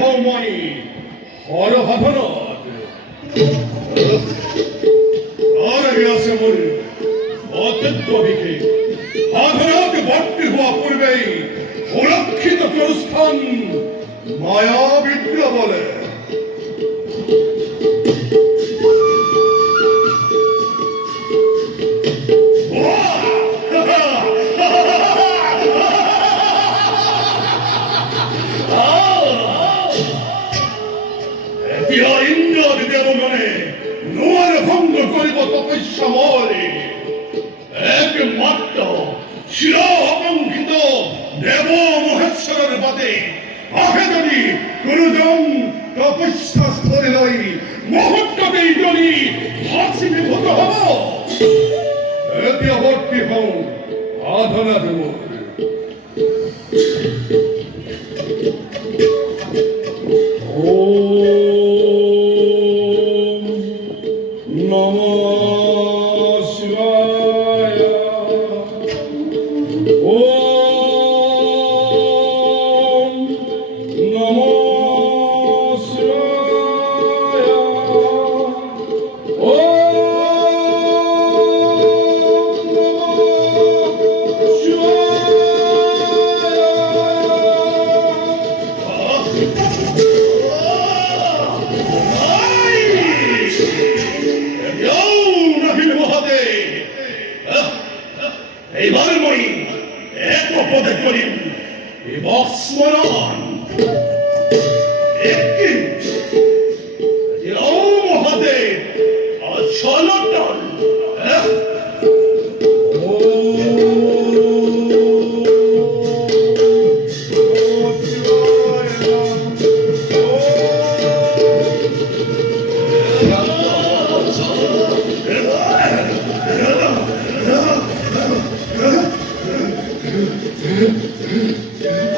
বৈভবময়ী হর হধনদ আর আগে আছে মোর অত্যন্তবিকে হধনদ ভর্তি হওয়া পূর্বেই সুরক্ষিত প্রস্থান মায়া বিদ্যা বলে। দেবগণে নোয়ার ভঙ্গ করিব তপস্যা মরে একমাত্র শির অকঙ্ক্ষিত দেব মহেশ্বরের বাদে আহেদনি গুরুজন তপস্যা স্থলে লই মুহূর্ততেই জনি ভস্মীভূত হব। এতে অবর্তি হও আধনা দেব। এইবার মই এক পদে করিম এবং স্মরণ মহাদেব চলটন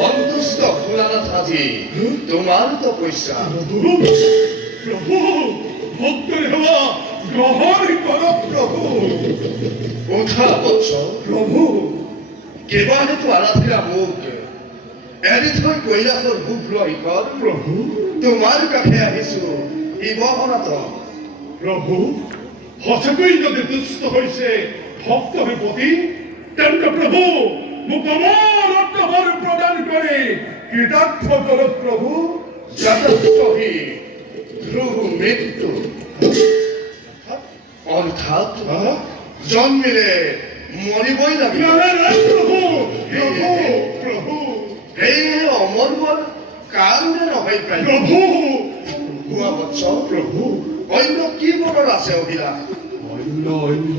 অন্তস্থ ভোলানাথ আজি তোমার তপস্যা। প্রভু ভক্তের হওয়া গ্রহণ কর প্রভু। কোথা বৎস প্রভু কেবানে তো আরাধিরা মুখ এৰি থৈ কৈলাসৰ ভোগ লয় কর। প্রভু তোমাৰ কাষে আহিছো শিৱনাথ। প্রভু সঁচাকৈ যদি দুষ্ট হৈছে ভক্তৰ প্ৰতি তেন্তে প্ৰভু মোক অমৰ অর্থভার প্রদান করে কৃতার্থ করো প্রভু। যতস্থহি ধ্রুব মৃত্যু অর্থাৎ জন্মিলে মরিবই লাগে। প্রভু প্রভু প্রভু এই অমর বল কারণে নহয় প্রায়। প্রভু ভুয়া বৎস প্রভু অন্য কি মনৰ আছে অভিলাষ? অন্য অন্য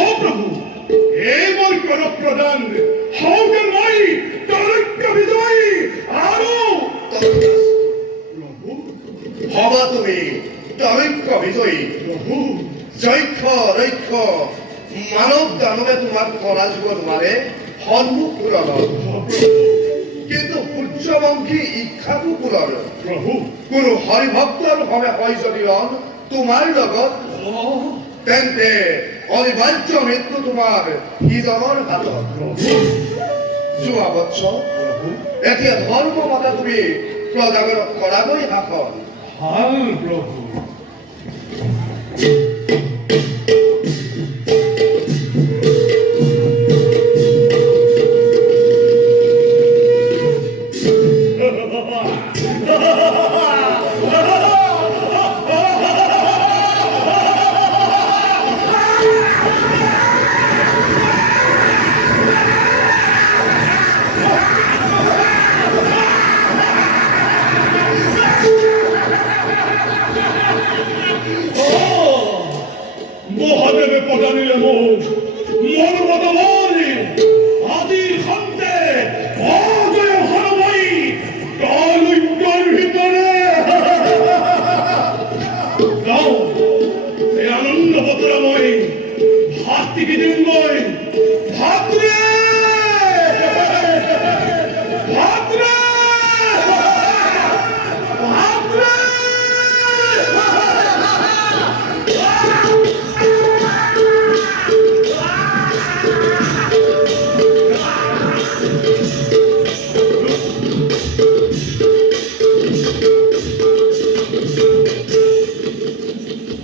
ও প্রভু এইবার কর প্রদান হওগে মই তরক্য বিজয়ী আরো প্রভু হবা তুমি তরক্য বিজয়ী। প্রভু যক্ষ ৰক্ষ মানৱ দানৱে তোমাক পৰাজিব নোৱাৰে সন্মুখ পূৰণৰ। কিন্তু সূৰ্যবংশী ইচ্ছাকুকুৰৰ প্রভু কোনো হৰিভক্তৰ ভাৱে হয় যদি তোমাৰ লগত তেন্তে অনিবাৰ্য মৃত্যু তোমাৰ সিজনৰ হাতত। যোৱা বৎস এতিয়া ধৰ্ম মতে তুমি প্ৰজাগৰক কৰাবই শাসন। ভাল প্রভু মহাদেবে পদানিলে মুখ